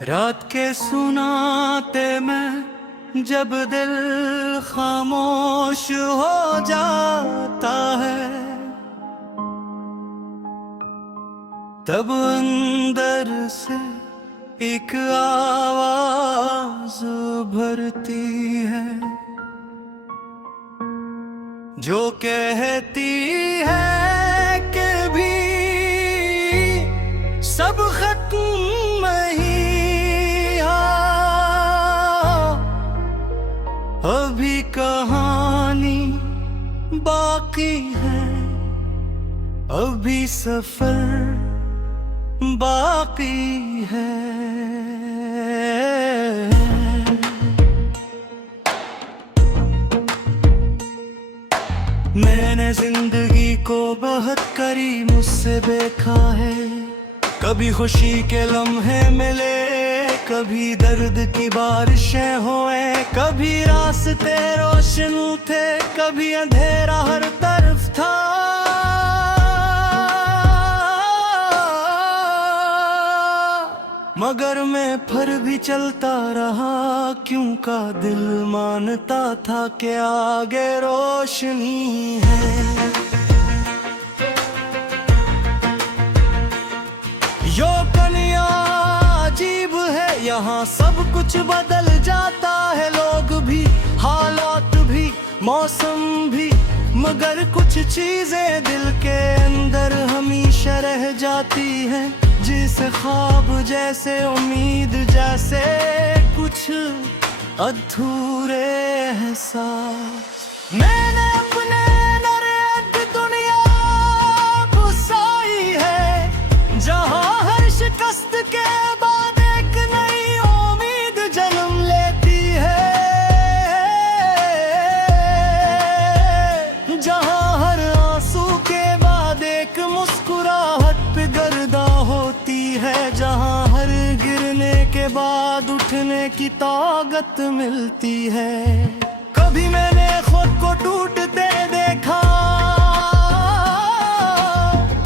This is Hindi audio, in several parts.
रात के सुनाते में जब दिल खामोश हो जाता है, तब अंदर से एक आवाज भरती है जो कहती है कि भी सब खत्म नहीं, अभी कहानी बाकी है, अभी सफर बाकी है। मैंने जिंदगी को बहुत करीब मुझसे देखा है, कभी खुशी के लम्हे मिले, कभी दर्द की बारिशें हुए, कभी रास्ते रोशन थे, कभी अंधेरा हर तरफ था। मगर मैं फिर भी चलता रहा, क्यों का दिल मानता था कि आगे रोशनी है। यो कन्या अजीब है, यहाँ सब कुछ बदल जाता है, लोग भी, हालात भी, मौसम भी, मगर कुछ चीजें दिल के अंदर हमेशा रह जाती हैं, जिस ख्वाब जैसे, उम्मीद जैसे, कुछ अधूरे एहसास। मैंने अपने नरेंद्र दुनिया घुसाई है, जहाँ हर शिकस्त के बाद एक नई उम्मीद जन्म लेती है, जहाँ हर आंसू के बाद एक मुस्कुराहट पे गर्दा होती है, जहाँ हर गिरने के बाद उठने की ताकत मिलती है। कभी मैंने खुद को टूटते देखा,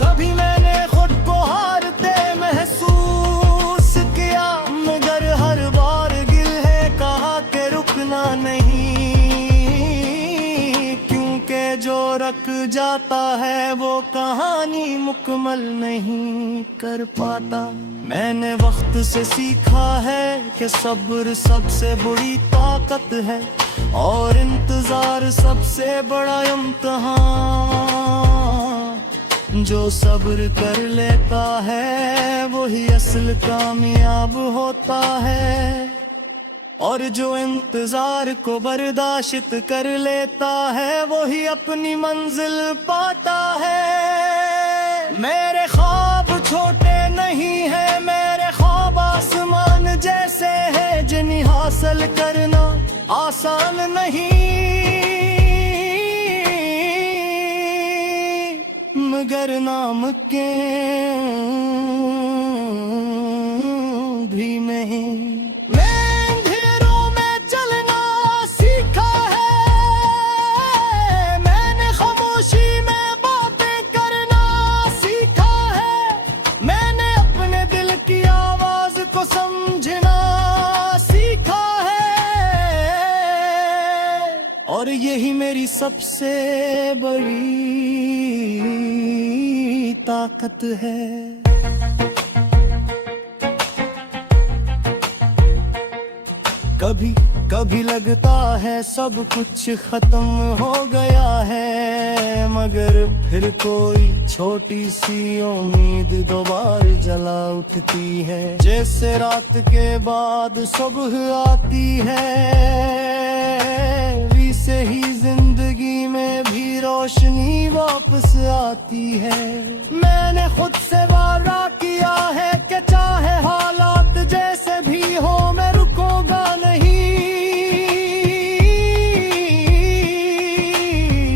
कभी मैंने खुद को हारते महसूस किया, मगर हर बार दिल है कहा कि रुकना नहीं, क्योंकि जो रख जाता है वो कहानी मुकम्मल नहीं कर पाता। मैंने वक्त से सीखा है कि सब्र सबसे बड़ी ताकत है, और इंतजार सबसे बड़ा इम्तिहान। जो सब्र कर लेता है वही असल कामयाब होता है, और जो इंतजार को बर्दाश्त कर लेता है वही अपनी मंजिल पाता है। मेरे ख्वाब छोटे नहीं है, मेरे ख्वाब आसमान जैसे है, जिन्हें हासिल करना आसान नहीं, मगर नामुमकिन भी नहीं। और यही मेरी सबसे बड़ी ताकत है। कभी कभी लगता है सब कुछ खत्म हो गया है, मगर फिर कोई छोटी सी उम्मीद दोबारा जला उठती है, जैसे रात के बाद सुबह आती है, से ही जिंदगी में भी रोशनी वापस आती है। मैंने खुद से वादा किया है कि चाहे हालात जैसे भी हो मैं रुकूंगा नहीं,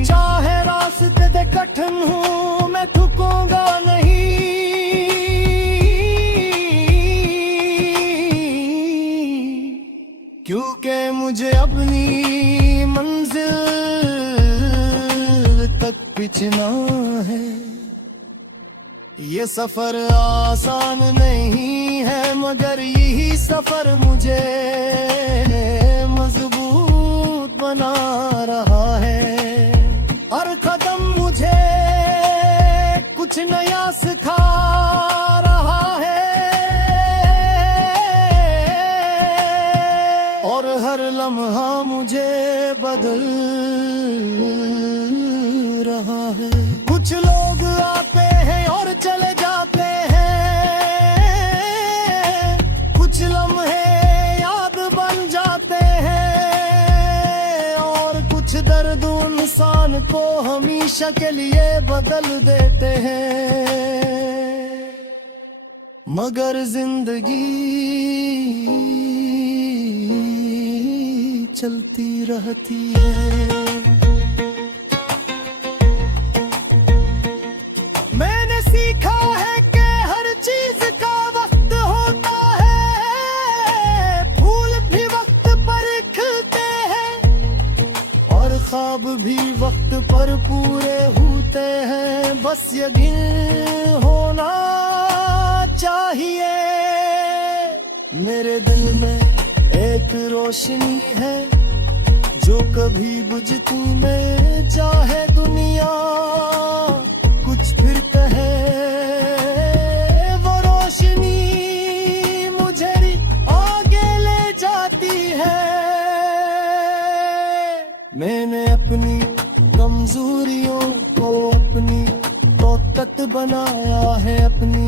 चाहे रास्ते दे कठिन हो मैं थकूंगा नहीं, क्योंकि मुझे अपनी मंजिल तक पहुंचना है। ये सफर आसान नहीं है, मगर यही सफर मुझे मजबूत बना रहा है। हर कदम मुझे कुछ नया सिखा रहा है, और हर लम्हा मुझे बदल रहा है। कुछ लोग आते हैं और चले जाते हैं, कुछ लम्हे याद बन जाते हैं, और कुछ दर्द इंसान को हमेशा के लिए बदल देते हैं। मगर जिंदगी चलती रहती है। मैंने सीखा है कि हर चीज का वक्त होता है, फूल भी वक्त पर खिलते हैं और ख्वाब भी वक्त पर पूरे होते हैं। बस यकीन होना चाहिए, मेरे दिल में एक रोशनी है जो कभी बुझती नहीं, चाहे दुनिया कुछ फिर कहे। वो रोशनी मुझे आगे ले जाती है। मैंने अपनी कमजोरियों को अपनी ताकत बनाया है, अपनी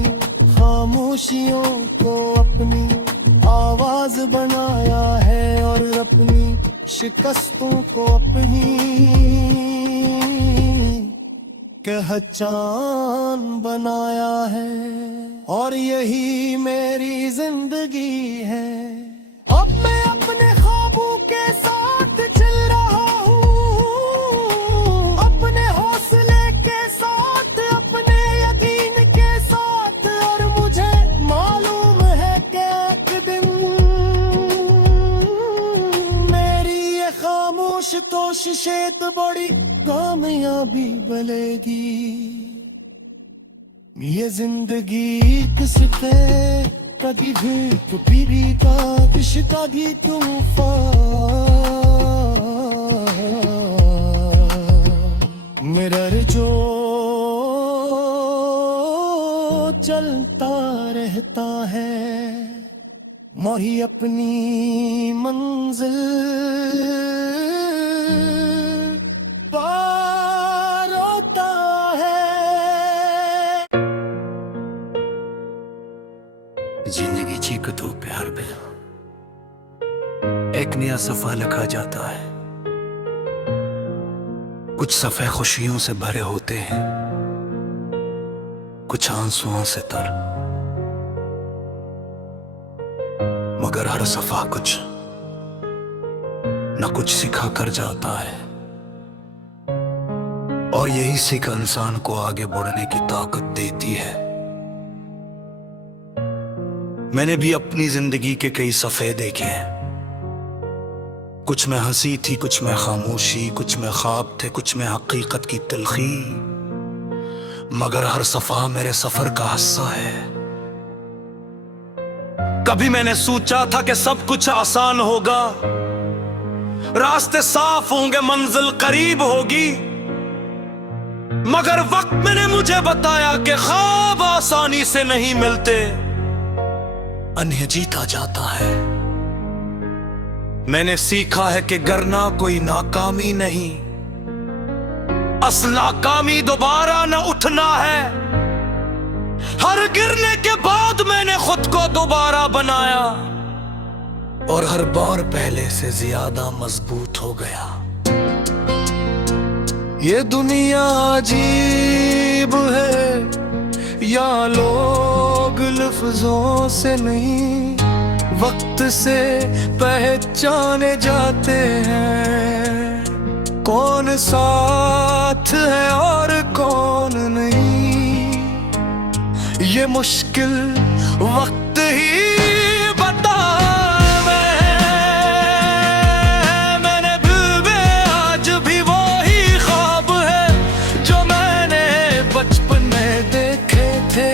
खामोशियों को अपनी आवाज बनाया है, और अपनी शिकस्तों को अपनी पहचान बनाया है। और यही मेरी जिंदगी है। अब मैं अपने ख्वाबों के साथ चल रहा हूँ, अपने हौसले के साथ, अपने यकीन के साथ, और मुझे मालूम है कि एक दिन खामोश कोशिशें तो बड़ी कामयाबी बनेगी। ये जिंदगी किसके कभी भी पीरी का किसका भी तूफान, मिरर जो चलता रहता है, मोही अपनी मंजिल पार होता है। जिंदगी चीकतों पे हर बिल एक नया सफा लिखा जाता है। कुछ सफ़े खुशियों से भरे होते हैं, कुछ आंसुओं से तर, मगर हर सफा कुछ न कुछ सिखा कर जाता है, और यही सीख इंसान को आगे बढ़ने की ताकत देती है। मैंने भी अपनी जिंदगी के कई सफ़े देखे हैं, कुछ में हंसी थी, कुछ में खामोशी, कुछ में ख्वाब थे, कुछ में हकीकत की तिल्खी, मगर हर सफ़ा मेरे सफर का हिस्सा है। कभी मैंने सोचा था कि सब कुछ आसान होगा, रास्ते साफ होंगे, मंजिल करीब होगी, मगर वक्त मैंने मुझे बताया कि ख्वाब आसानी से नहीं मिलते, अन्य जीता जाता है। मैंने सीखा है कि गिरना कोई नाकामी नहीं, असल नाकामी दोबारा न उठना है। हर गिरने के बाद मैंने खुद को दोबारा बनाया, और हर बार पहले से ज्यादा मजबूत हो गया। ये दुनिया अजीब है, या लोग लफ्जों से नहीं, वक्त से पहचाने जाते हैं। कौन साथ है और कौन नहीं, ये मुश्किल वक्त ही बतावे। मैंने दिल में आज भी वही ख्वाब है जो मैंने बचपन में देखे थे,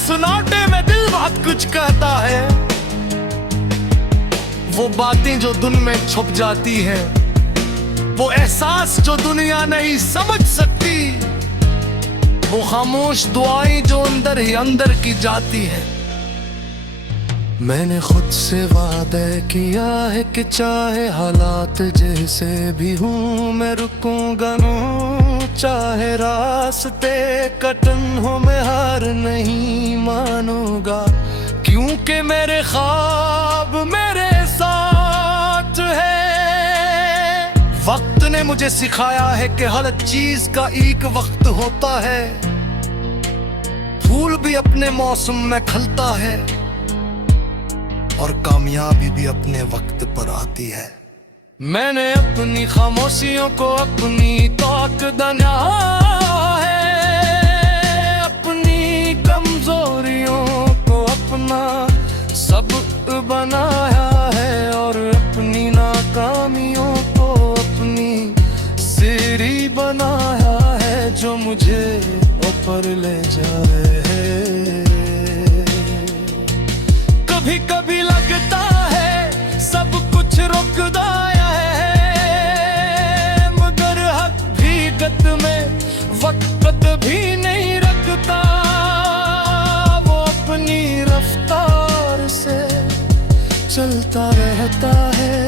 सुनाटे में दिल बहुत कुछ कहता है, वो बातें जो धुन में छुप जाती है, वो एहसास जो दुनिया नहीं समझ सकती, वो खामोश दुआएं जो अंदर ही अंदर की जाती है। मैंने खुद से वादा किया है कि चाहे हालात जैसे भी हूँ मैं रुकूंगा ना, चाहे रास्ते कठिन हो मैं हार नहीं मानूंगा, क्योंकि मेरे ख्वाब मेरे साथ है। वक्त ने मुझे सिखाया है कि हर चीज का एक वक्त होता है, फूल भी अपने मौसम में खिलता है और कामयाबी भी अपने वक्त पर आती है। मैंने अपनी खामोशियों को अपनी ताकत बनाया है, अपनी कमजोरियों को अपना सबक बनाया है, और अपनी नाकामियों को अपनी सीढ़ी बनाया है जो मुझे ऊपर ले जाए। कभी कभी लगता है सब कुछ रुक गया है, मगर हकीकत में वक्त भी नहीं रखता, वो अपनी रफ्तार से चलता रहता है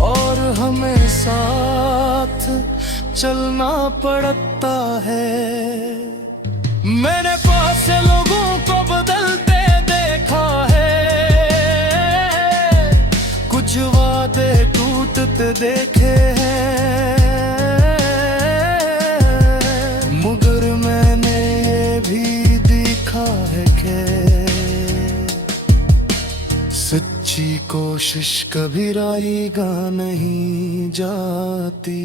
और हमें साथ चलना पड़ता है। मैंने बहुत से लोगों को बदलते देखा है, कुछ वादे टूटते देखे हैं, मगर मैंने ये भी देखा है कि सच्ची कोशिश कभी रायगा नहीं जाती।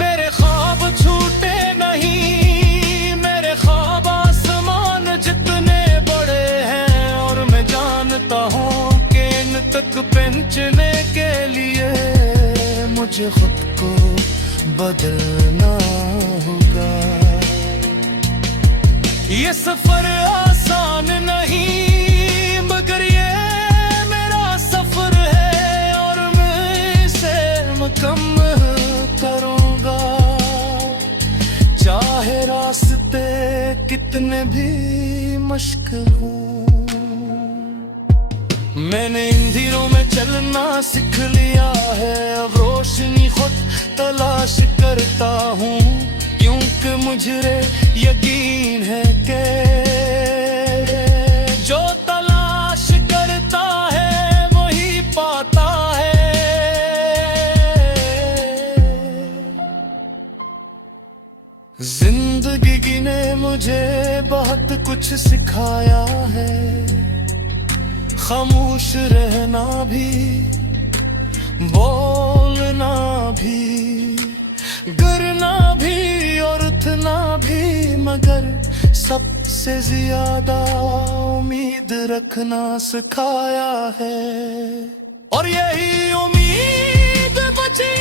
मेरे ख्वाब छूटे नहीं, मेरे ख्वाब आसमान जितने बड़े हैं, और मैं जानता हूँ कि इन तक पहुंचने के लिए मुझे खुद को बदलना होगा। ये सफर आसान नहीं, मगर ये मेरा सफर है और मैं इसे मुकम्मल करूँगा, चाहे रास्ते कितने भी मुश्किल हो। मैंने अंधेरों में चलना सीख लिया है, अब रोशनी खुद तलाश करता हूँ, क्योंकि मुझे यकीन है कि जो तलाश करता है वही पाता है। जिंदगी ने मुझे बहुत कुछ सिखाया है, खामोश रहना भी, बोलना भी, गिरना भी और उठना भी, मगर सबसे ज्यादा उम्मीद रखना सिखाया है। और यही उम्मीद बची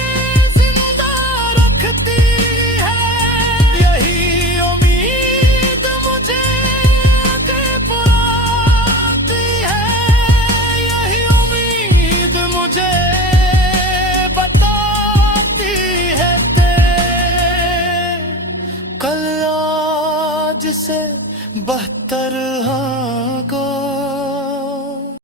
जिंदा रखती है, यही उम्मीद मुझे आगे बढ़ाती है, यही उम्मीद मुझे बताती है कल आज से बेहतर हाँ